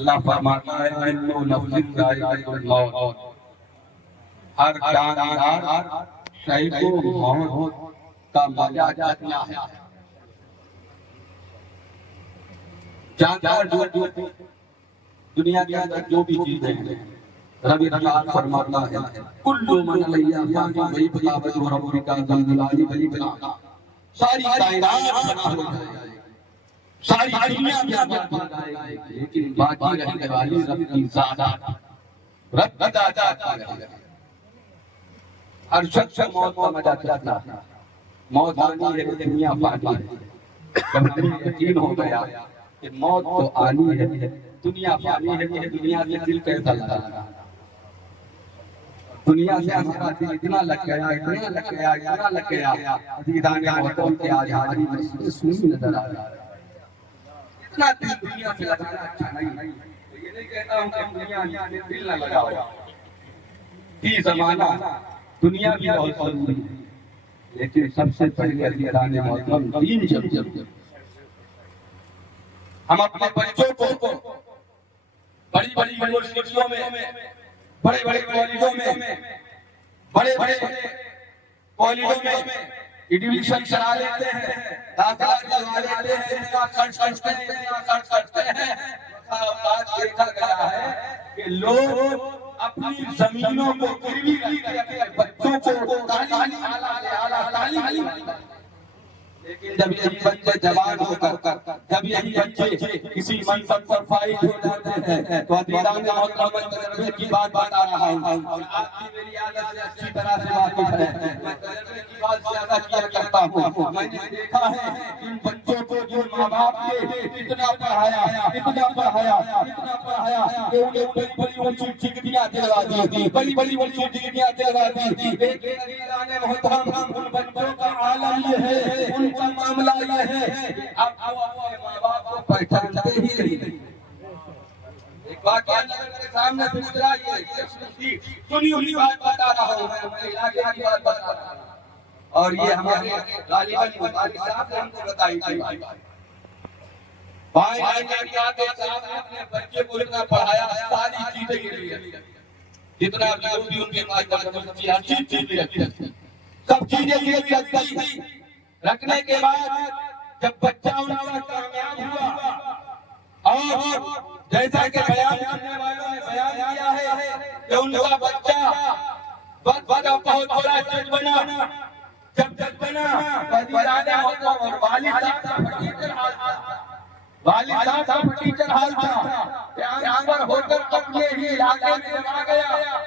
اللہ فرماتا ہے کلو نفس ذائقۃ الموت، ہر جاندار شے کو موت کا مزہ چکھنا ہے۔ جاندار جو دنیا کے اندر جو بھی چیزیں ہیں، رب العالمین فرماتا ہے کل من علیہا فان ویبقى وجہ ربک ذو الجلال والاکرام، ساری کائنات فنا ہو جائے گی، ساری دنیا میں آباد ہو جائے گی، لیکن باقی رہنے والی رب کی ذات، رب کی ذات باقی رہے گی۔ ہر شخص کو موت کا مزہ چکھنا ہے، موت آنی ہے، دنیا فانی ہے۔ جب ہمیں یقین ہو گیا کہ موت تو آنی ہے، دنیا فانی ہے، تو دنیا سے دل کیسا لگا؟ دنیا سے ہمارا دل اتنا لگ گیا، اتنا لگ گیا، اتنا لگ گیا، عزیزان محترم کہ آج ہماری مسجد سونی نظر آ رہا ہے۔ اتنا دل دنیا سے لگانا اچھا نہیں۔ یہ نہیں کہتا ہوں کہ دنیا میں دل نہ لگاؤ، فی زمانہ دنیا بھی بہت ضروری ہے، لیکن سب سے پہلے عزیزان محترم دین جب ہم اپنے بچوں کو بڑی بڑی یونیورسٹیوں میں، بڑے بڑے کالجوں میں، بڑے بڑے کالجوں میں ایڈمیشن کرا لیتے ہیں، داخلہ کروا لیتے ہیں، اتنا خرچ کرتے ہیں، اتنا خرچ کرتے ہیں۔ اوقات دیکھا گیا ہے کہ لوگ اپنی زمینوں کو گروی رکھ کر اپنے بچوں کو تعلیم اعلیٰ تعلیم، لیکن جب یہی بچے جوان ہو کر، جب یہی بچے کسی منصب پر فائز ہو جاتے ہیں، تو عزیزان محترم تجربے کی بات بتا رہا ہوں، اور آپ بھی میری عادت سے اچھی طرح سے واقف ہیں، میں تجربے کی بات زیادہ کیا کرتا ہوں۔ میں نے دیکھا ہے ان بچوں کو جو ماں باپ نے اتنا پڑھایا، اتنا پڑھایا، اتنا پڑھایا کہ انہیں بڑی بڑی اونچی ڈگریاں دلوا دی، بڑی بڑی اونچی ڈگریاں دلوا دی، لیکن عزیزان محترم ان بچوں کا عالم یہ ہے، ان کا معاملہ یہ ہے کہ اب وہ اپنے ماں باپ کو پہچانتے ہی نہیں۔ ایک واقعہ میرے سامنے سے گزرا، یہ سنی ہوئی بات بتا رہا ہوں، میں اپنے علاقے کی بات بتا رہا ہوں، اور یہ ہمارے غالباً مداری صاحب نے ہم کو بتائی تھی۔ بھائی کے آتے صاحب نے اپنے بچے کو اتنا پڑھایا، ساری چیزیں گروی رکھی، جتنا بھی ان کے پاس ہر چیز رکھی، سب چیزیں گروی رکھی۔ رکھنے کے بعد جب بچہ ان کا کامیاب ہوا، اور جیسا کہ بیان کرنے والوں نے بیان کیا ہے کہ ان کا بچہ بہت بڑا جج بنا، جب جج بنا اور والد صاحب کا ٹیچر حال تھا، والد صاحب کا ٹیچر حال تھا، ٹرانسفر ہو کر اپنے ہی علاقے میں جب آ گیا،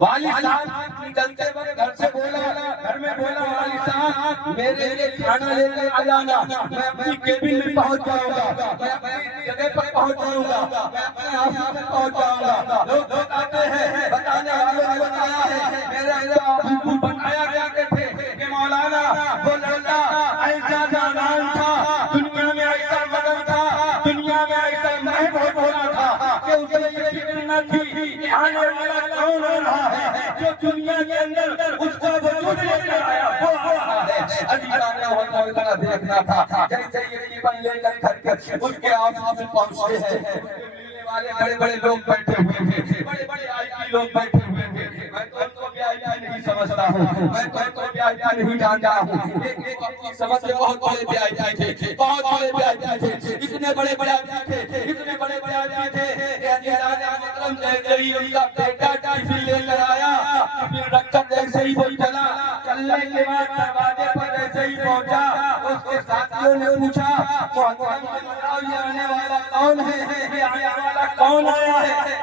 والد صاحب نکلتے وقت گھر سے بولا، گھر میں بولا والد صاحب میرے لیے کھانا لے کر آ جانا، میں اپنی کیبن میں پہنچ جاؤں گا، میں اپنی جگہ پر پہنچ جاؤں گا، میں اپنے آفس میں پہنچ جاؤں گا۔ لوگ بتاتے ہیں، بتانے والوں نے بتایا ہے، میرے ابو بتایا کرتے تھے کہ مولانا وہ لڑکا ایسا جانان تھا، دنیا میں ایسا مدن تھا، دنیا میں ایسا محبوب ہونا تھا کہ اسے یہ فکر نہ تھی کہ آنے والا کون آ رہا ہے، جو دنیا کے اندر اس کا وجود لے کر آیا وہ آ رہا ہے۔ عزیزان محترم ذرا دیکھنا تھا، جیسے یہ ٹیبل لے کر گھر کے اس کے آفس میں پہنچتے ہیں، ملنے والے بڑے بڑے لوگ بیٹھے ہوئے تھے، بڑے بڑے آئی پی لوگ بیٹھے ہوئے تھے۔ میں تو ان کو بھی آئی پی نہیں سمجھتا ہوں، میں تو ان کو بھی آئی پی نہیں جانتا ہوں، لیکن وہ اپنی سمجھ سے بہت بڑے بھی آئی پی تھے، بہت بڑے بھی آئی پی تھے، اتنے بڑے بڑے آئی پی تھے، اتنے بڑے بڑے آئی پی تھے کہ عزیزان محترم جیسے ان کا بیٹا ٹیفن لے کر آیا، ٹیفن رکھ کر جیسے ہی وہ چلا، چلنے کے بعد دروازے پر جیسے ہی پہنچا، اس کے ساتھیوں نے پوچھا محترم یہ آنے والا کون ہے، یہ آنے والا کون آیا ہے؟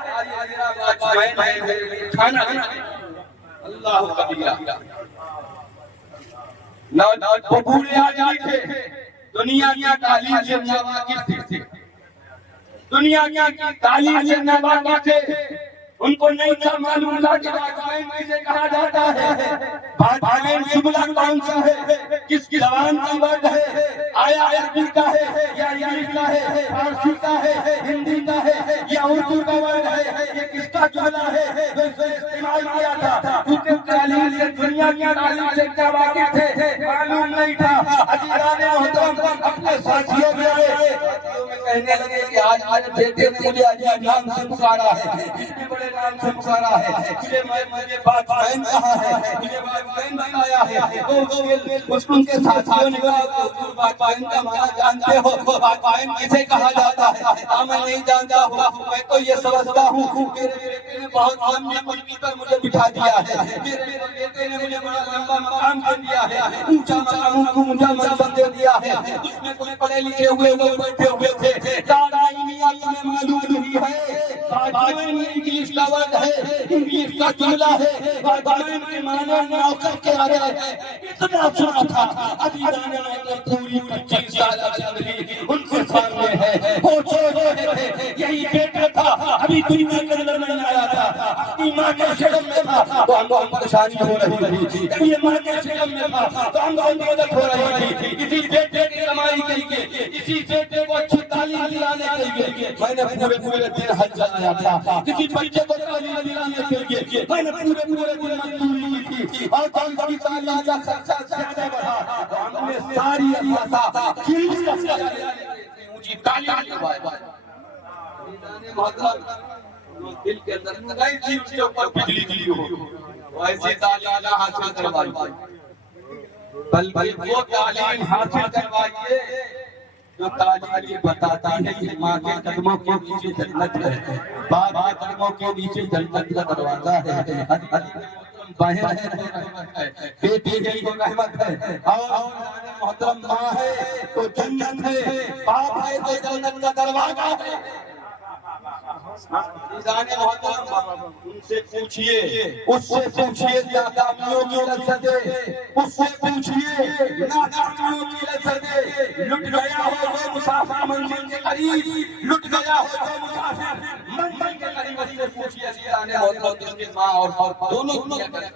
کھانا اللہ کبیرہ، وہ بوڑھے آدمی تھے، دنیا کی تعلیم سے ناواقف تھے، دنیا کی تعلیم سے ناواقف تھے، ان کو نہیں تھا معلوم تھا کہ بھاگائن کسے کہا جاتا ہے، بھاگائن جملہ کون سا ہے، کس زبان کا ورڈ ہے، آیا عربی کا ہے یا انگلش کا ہے، فارسی کا ہے، ہندی کا ہے یا اردو کا ورڈ ہے، یہ کس کا جملہ ہے جو اسے استعمال کیا تھا، کیونکہ تعلیم سے دنیا کی تعلیم سے کیا واقف تھے معلوم نہیں تھا۔ عزیزان محترم اپنے ساتھیوں میں آئے، کہنے لگے کہ آج میرے بیٹے نے مجھے عجیب نام سے پکارا ہے، اتنے بڑے نام سے پکارا ہے، مجھے بات بہن کہا ہے، مجھے بات بہن بتایا ہے۔ تو ان کے ساتھیوں نے کہا کہ حضور بات بہن کا معنی جانتے ہو؟ بات بہن کسے کہا جاتا ہے؟ میں نہیں جانتا ہوں، میں تو یہ سمجھتا ہوں میرے بیٹے نے بہت لمبی پدوی پر مجھے بٹھا دیا ہے، میرے بیٹے نے مجھے بڑا لمبا مقام دے دیا ہے، اونچا مقام کو اونچا منصب دے دیا ہے۔ اس میں کچھ پڑھے لکھے ہوئے لوگ بیٹھے ہوئے تھے، تمہیں معلوم نہیں ہے باجوین انگلش کا ورڈ ہے، انگلش کا جملہ ہے، باجوین کے معنی نوکر کے آگے ہے۔ اتنا سنا تھا عزیزان میں پوری 25 سال اسمبلی ان کے سامنے ہے، وہ سوچ رہے تھے یہی بیٹا تھا، ابھی دنیا کے اندر نہیں آیا تھا، اپنی ماں کے شرم میں تھا تو ہم کو پریشانی ہو رہی تھی، جب یہ ماں کے شرم میں تھا تو ہم کو دقت ہو رہی تھی، اسی بیٹے کی کمائی کے لیے، اسی بیٹے کو اچھی تعلیم دلانے کے لیے میں نے پورے دن حج چلایا تھا، کسی بچے کو تعلیم دلانے کے لیے میں نے پورے دن مزدوری کی تھی، اور کون سی تعلیم کا خرچہ زیادہ بڑھا تو ہم نے ساری اثاثہ اونچی تعلیم کے بعد دل کے اندر نہیں تھی اس کے اوپر بجلی دی ہو، ایسی تعلیم حاصل کروائی، بلکہ وہ تعلیم حاصل کروائیے جو تعلیم یہ بتاتی ہے کہ ماں کے قدموں کے نیچے جنت ہے، باپ کے قدموں کے نیچے جنت کا دروازہ ہے، بہن ہے، بیٹی ہے تو رحمت ہے، اور محترم ماں ہے تو جنت ہے، باپ ہے تو جنت کا دروازہ ہے۔ عزیزان محترم ان سے پوچھئے، اس سے پوچھئے ناکامیوں کی لذتیں، اس سے پوچھئے ناکامیوں کی لذتیں، لٹ گیا ہو جو مسافر منزل کے قریب، لٹ گیا ہو جو مسافر منزل کے قریب، اس سے پوچھئے عزیزان محترم جس کی ماں اور دونوں دنیا کریں